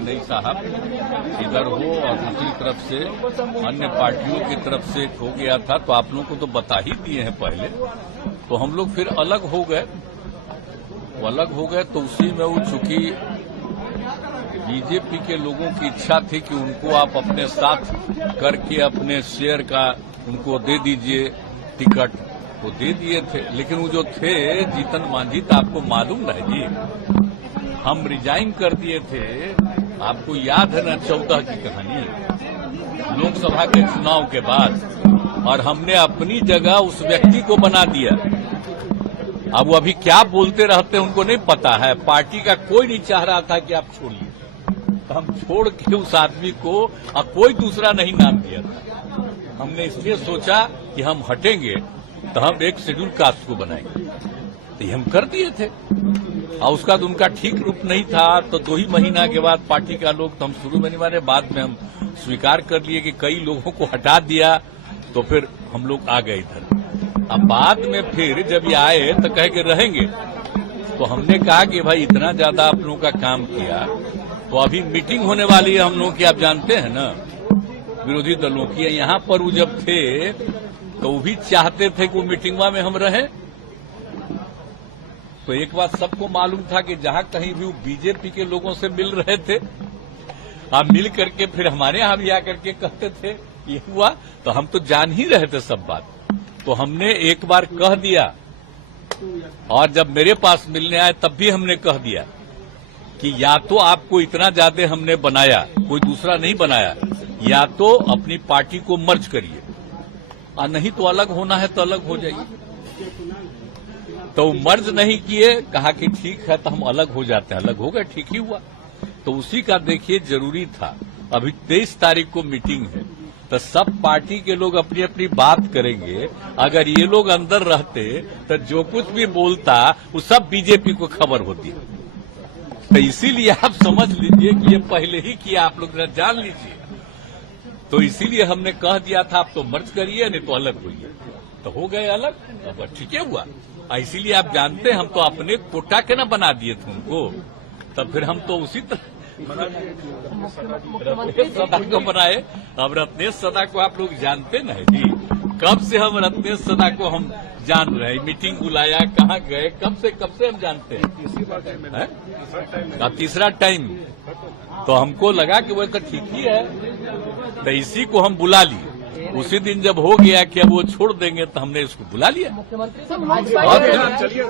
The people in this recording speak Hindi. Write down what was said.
कि नहीं साहब इधर हो, और दूसरी तरफ से अन्य पार्टियों की तरफ से हो गया था, तो आप लोगों को तो बता ही दिए हैं पहले। तो हम लोग फिर अलग हो गए, तो उसी में वो चूंकि बीजेपी के लोगों की इच्छा थी कि उनको आप अपने साथ करके अपने शेयर का उनको दे दीजिए टिकट, तो दे दिए थे। लेकिन वो जो थे जीतन मांझी, तो आपको मालूम है जी, हम रिजाइन कर दिए थे। आपको याद है ना 14 की कहानी, लोकसभा के चुनाव के बाद, और हमने अपनी जगह उस व्यक्ति को बना दिया। अब वो अभी क्या बोलते रहते हैं उनको नहीं पता है। पार्टी का कोई नहीं चाह रहा था कि आप छोड़िए, तो हम छोड़ के उस आदमी को अब कोई दूसरा नहीं नाम दिया था। हमने इसलिए सोचा कि हम हटेंगे तो हम एक शेड्यूल कास्ट को बनाएंगे, तो ये हम कर दिए थे। और उसका तो उनका ठीक रूप नहीं था, तो 2 ही महीना के बाद पार्टी का लोग, तो हम शुरू में नहीं माने, बाद में हम स्वीकार कर लिए कि कई लोगों को हटा दिया, तो फिर हम लोग आ गए इधर। अब बाद में फिर जब ये आए तो कहे कि रहेंगे, तो हमने कहा कि भाई इतना ज्यादा आप लोगों का काम किया, तो अभी मीटिंग होने वाली है हम लोगों की, आप जानते हैं ना, विरोधी दलों की। यहाँ पर वो जब थे तो वो भी चाहते थे कि वो मीटिंगवा में हम रहें। तो एक बात सबको मालूम था कि जहां कहीं भी वो बीजेपी के लोगों से मिल रहे थे, आप मिल करके फिर हमारे यहां भी आकर के कहते थे ये हुआ, तो हम तो जान ही रहे थे सब बात। तो हमने एक बार कह दिया, और जब मेरे पास मिलने आए तब भी हमने कह दिया कि या तो आपको इतना ज्यादा हमने बनाया, कोई दूसरा नहीं बनाया, या तो अपनी पार्टी को मर्ज करिए, और नहीं तो अलग होना है तो अलग हो जाइए। तो मर्ज नहीं किए, कहा कि ठीक है तो हम अलग हो जाते हैं, अलग हो गए, ठीक ही हुआ। तो उसी का देखिए जरूरी था। अभी 23 तारीख को मीटिंग है, तो सब पार्टी के लोग अपनी अपनी बात करेंगे। अगर ये लोग अंदर रहते तो जो कुछ भी बोलता वो सब बीजेपी को खबर होती। तो इसीलिए आप समझ लीजिए कि ये पहले ही किया, आप लोग जान लीजिए। तो इसीलिए हमने कह दिया था आप तो मर्ज करिए, नहीं तो अलग होइए, तो हो गए अलग। अब ठीक है हुआ। इसीलिए आप जानते हैं हम तो अपने कोटा के ना बना दिए थे उनको, तब फिर हम तो उसी तरह रत्नेश सदा को बनाए। अब रत्नेश सदा को आप लोग जानते न है जी, कब से हम रत्नेश सदा को हम जान रहे हैं। मीटिंग बुलाया, कहाँ गए, कब से हम जानते हैं। अब तीसरा टाइम, तो हमको लगा कि वो तो ठीक ही है, तो इसी को हम बुला लिए। उसी दिन जब हो गया कि अब वो छोड़ देंगे, तो हमने इसको बुला लिया।